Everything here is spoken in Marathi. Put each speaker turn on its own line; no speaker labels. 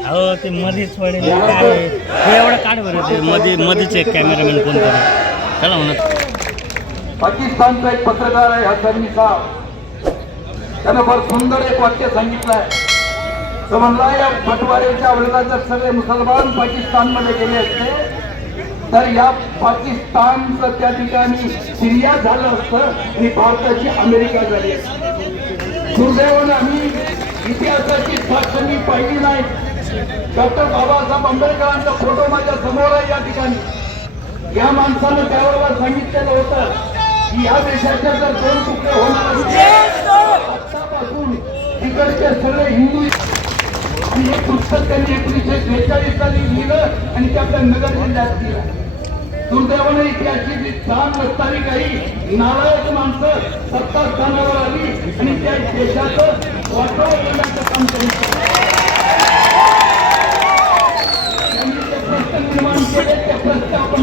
अहो ते मध्येच पडेल. काय? हे एवढं काढ बरं. ते मध्ये मध्येच एक कॅमेरामॅन कोणतरी चला म्हणत
पाकिस्तानचा एक पत्रकार आहे हसनी साहेब त्यानं फार सुंदर एक वाक्य सांगितलं आहे तो म्हणला या पटवारीच्या वेळेला जर सगळे मुसलमान पाकिस्तानमध्ये गेले असते तर या पाकिस्तानचं त्या ठिकाणी सिरिया झालं असतं आणि भारताची अमेरिका झाली असती. दुर्दैवानं आम्ही इतिहासाची साक्ष मी पाहिली नाही. डॉक्टर बाबासाहेब आंबेडकरांचा फोटो माझ्यासमोर आहे या ठिकाणी. या माणसानं त्यावेळेला सांगितलेलं होतं की या देशाचे जर दोन तुकडे होणार आतापासून तिकडचे सगळे हिंदू आणि हे पुस्तक त्यांनी एकोणीसशे बेचाळीस साली लिहिलं आणि ते आपल्या नगर जिल्ह्यात दिलं. दुर्दैवाने इतिहासची जी छान नसणारी काही नारायक माणसं सत्ता स्थानावर आली आणि त्या देशाचं वाटोळ करण्याचं काम केलं. त्यांनी ते प्रश्न निर्माण केले ते प्रश्न आपण